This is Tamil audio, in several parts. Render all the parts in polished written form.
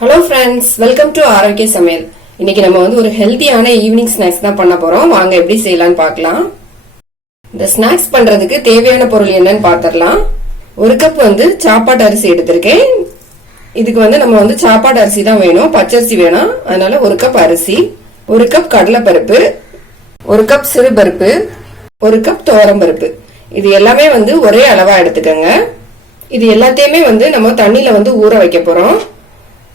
ஹலோ ஃப்ரெண்ட்ஸ், வெல்கம் டு ஆரோக்கிய சமையல். இன்னைக்கு நம்ம ஒரு ஹெல்த்தியான ஈவினிங் ஸ்நாக்ஸ் தான் பண்ண போறோம். வாங்க எப்படி செய்யலாம்னு பார்க்கலாம். இந்த ஸ்நாக்ஸ் பண்றதுக்கு தேவையான பொருள் என்னன்னு பார்த்துடலாம். ஒரு கப் சாப்பாட்டு அரிசி எடுத்திருக்கேன். இதுக்கு நம்ம சாப்பாட்டு அரிசி தான் வேணும், பச்சரிசி வேணாம். அதனால ஒரு கப் அரிசி, ஒரு கப் கடலைப்பருப்பு, ஒரு கப் சிறுபருப்பு, ஒரு கப் துவரம்பருப்பு. இது எல்லாமே ஒரே அளவா எடுத்துக்கோங்க. இது எல்லாத்தையுமே நம்ம தண்ணியில ஊற வைக்க போறோம்.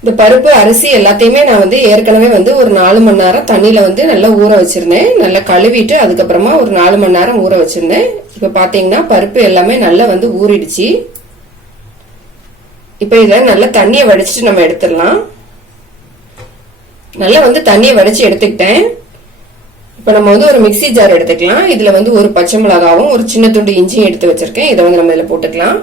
இந்த பருப்பு அரிசி எல்லாத்தையுமே நான் ஏற்கனவே ஒரு 4 மணி நேரம் தண்ணியில நல்லா ஊற வச்சிருந்தேன். நல்லா கழுவிட்டு அதுக்கப்புறமா ஒரு 4 மணி நேரம் ஊற வச்சிருந்தேன். இப்ப பாத்தீங்கன்னா பருப்பு எல்லாமே நல்லா ஊறிடுச்சு. இப்ப இத நல்லா தண்ணியை வடிச்சிட்டு நம்ம எடுத்துடலாம். நல்லா தண்ணியை வடிச்சு எடுத்துக்கிட்டேன். இப்ப நம்ம ஒரு மிக்சி ஜார் எடுத்துக்கலாம். இதுல ஒரு பச்சை மிளகாவும் ஒரு சின்ன துண்டு இஞ்சியும் எடுத்து வச்சிருக்கேன். இதை நம்ம இதுல போட்டுக்கலாம்.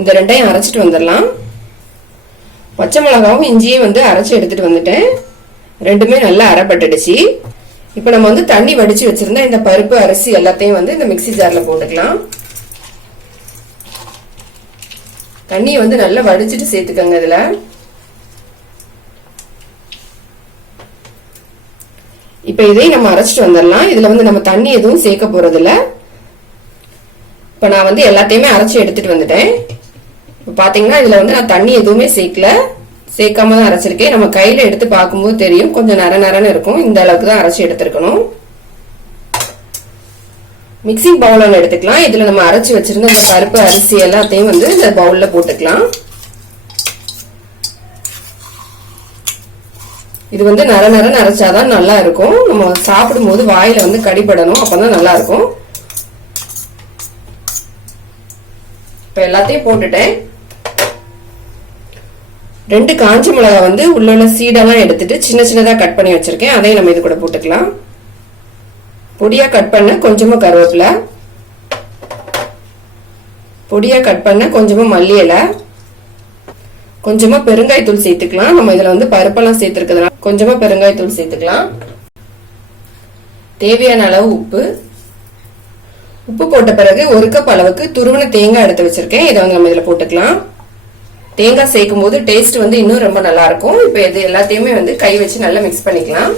இந்த ரெண்டையும் அரைச்சிட்டு வந்துடலாம். பச்சை மிளகாவும் இஞ்சியும் அரைச்சி எடுத்துட்டு வந்துட்டேன். ரெண்டுமே நல்லா அரைப்பட்டுடுச்சு. இப்ப நம்ம தண்ணி வடிச்சு வச்சிருந்தா இந்த பருப்பு அரிசி எல்லாத்தையும் இந்த மிக்சி ஜார்ல போட்டுக்கலாம். தண்ணியை நல்லா வடிச்சிட்டு சேர்த்துக்கங்க. இதுல இப்ப இதையும் நம்ம அரைச்சிட்டு வந்துடலாம். இதுல நம்ம தண்ணி எதுவும் சேர்க்க போறது இல்ல. இப்ப நான் எல்லாத்தையுமே அரைச்சி எடுத்துட்டு வந்துட்டேன். பாத்தீங்கன்னா இதுல நான் தண்ணி எதுவுமே சேர்க்காம தான் அரைச்சிருக்கேன். நம்ம கையில எடுத்து பார்க்கும்போது தெரியும், கொஞ்சம் நர நரன்னு இருக்கும். இந்த அளவுக்கு தான் அரைச்சி எடுத்துருக்கணும். மிக்சிங் பவுல் எடுத்துக்கலாம். இதுல நம்ம அரைச்சி வச்சிருந்த இந்த பருப்பு அரிசி எல்லாத்தையும் இந்த பவுல்ல போட்டுக்கலாம். இது நர நரன்னு அரைச்சாதான் நல்லா இருக்கும். நம்ம சாப்பிடும் போது வாயில கடிபடணும், அப்பதான் நல்லா இருக்கும். இப்ப எல்லாத்தையும் போட்டுட்டேன். 2 காஞ்ச மிளகா உள்ள சீடெல்லாம் எடுத்துட்டு சின்ன சின்னதா கட் பண்ணி வச்சிருக்கேன். அதையும் நம்ம இது கூட போட்டுக்கலாம். பொடியா கட் பண்ண கொஞ்சமா கருவேப்பிலை, பொடியா கட் பண்ண கொஞ்சமா மல்லி இலை, கொஞ்சமா பெருங்காயத்தூள் சேர்த்துக்கலாம். நம்ம இதுல பருப்பெல்லாம் சேர்த்திருக்கிறதுனால கொஞ்சமா பெருங்காயத்தூள் சேர்த்துக்கலாம். தேவையான அளவு உப்பு. உப்பு போட்ட பிறகு ஒரு கப் அளவுக்கு துருவன தேங்காய் எடுத்து வச்சிருக்கேன். இதை நம்ம இதுல போட்டுக்கலாம். தேங்காய் சேர்க்கும் போது டேஸ்ட் இன்னும் ரொம்ப நல்லா இருக்கும். இப்ப இது எல்லாத்தையுமே கை வச்சு நல்லா மிக்ஸ் பண்ணிக்கலாம்.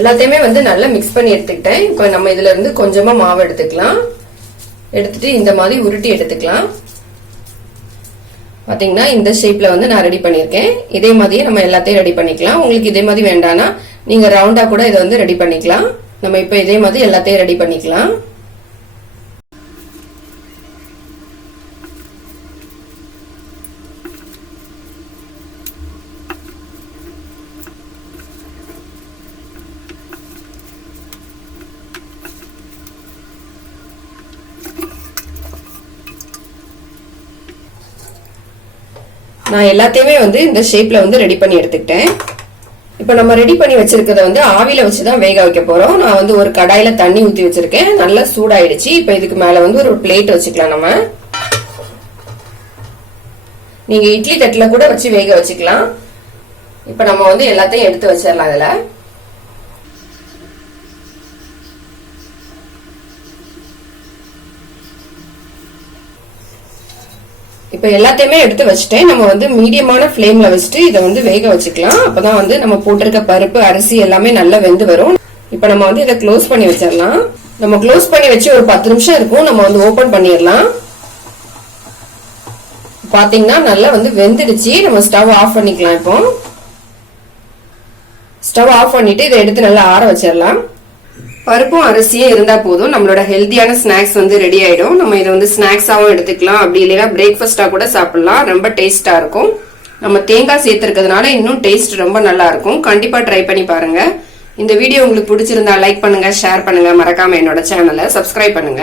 எல்லாத்தையுமே நல்லா மிக்ஸ் பண்ணி எடுத்துக்கிட்டேன். இப்ப நம்ம இதுல கொஞ்சமா மாவு எடுத்துக்கலாம். எடுத்துட்டு இந்த மாதிரி உருட்டி எடுத்துக்கலாம். பாத்தீங்கன்னா இந்த ஷேப்ல நான் ரெடி பண்ணிருக்கேன். இதே மாதிரியே நம்ம எல்லாத்தையும் ரெடி பண்ணிக்கலாம். உங்களுக்கு இதே மாதிரி வேண்டானா நீங்க ரவுண்டா கூட இதை ரெடி பண்ணிக்கலாம். நம்ம இப்ப இதே மாதிரி எல்லாத்தையும் ரெடி பண்ணிக்கலாம். நான் எல்லாத்தையுமே இந்த ஷேப்ல ரெடி பண்ணி எடுத்துக்கிட்டேன். இப்ப நம்ம ரெடி பண்ணி வச்சிருக்கிறத ஆவில வச்சுதான் வேக வைக்க போறோம். நான் ஒரு கடாயில தண்ணி ஊத்தி வச்சிருக்கேன். நல்லா சூடாயிடுச்சு. இப்ப இதுக்கு மேல ஒரு பிளேட் வச்சுக்கலாம். நம்ம நீங்க இட்லி தட்டுல கூட வச்சு வேக வச்சுக்கலாம். இப்ப நம்ம எல்லாத்தையும் எடுத்து வச்சிடலாம். இதுல இப்ப எல்லாத்தையுமே எடுத்து வச்சுட்டேன். நம்ம மீடியமான ஃப்ளேம்ல வச்சுட்டு இதை வேக வச்சுக்கலாம். அப்பதான் நம்ம போட்டிருக்க பருப்பு அரிசி எல்லாமே நல்லா வெந்து வரும். இப்ப நம்ம இதை க்ளோஸ் பண்ணி வச்சிடலாம். நம்ம க்ளோஸ் பண்ணி வச்சு ஒரு 10 நிமிஷம் இருக்கும். நம்ம ஓபன் பண்ணிடலாம். பாத்தீங்கன்னா நல்லா வெந்துடுச்சு. நம்ம ஸ்டவ் ஆஃப் பண்ணிக்கலாம். இப்போ ஸ்டவ் ஆஃப் பண்ணிட்டு இதை எடுத்து நல்லா ஆற வச்சிடலாம். பருப்பும் அரிசியும் இருந்தா போதும், நம்மளோட ஹெல்த்தியான ஸ்நாக்ஸ் ரெடி ஆயிடும். நம்ம இதை ஸ்நாக்ஸாவும் எடுத்துக்கலாம், அப்படி இல்லைன்னா பிரேக்ஃபாஸ்டா கூட சாப்பிடலாம். ரொம்ப டேஸ்டா இருக்கும். நம்ம தேங்காய் சேர்த்திருக்கிறதுனால இன்னும் டேஸ்ட் ரொம்ப நல்லா இருக்கும். கண்டிப்பா ட்ரை பண்ணி பாருங்க. இந்த வீடியோ உங்களுக்கு பிடிச்சிருந்தா லைக் பண்ணுங்க, ஷேர் பண்ணுங்க, மறக்காம என்னோட சேனலை சப்ஸ்கிரைப் பண்ணுங்க.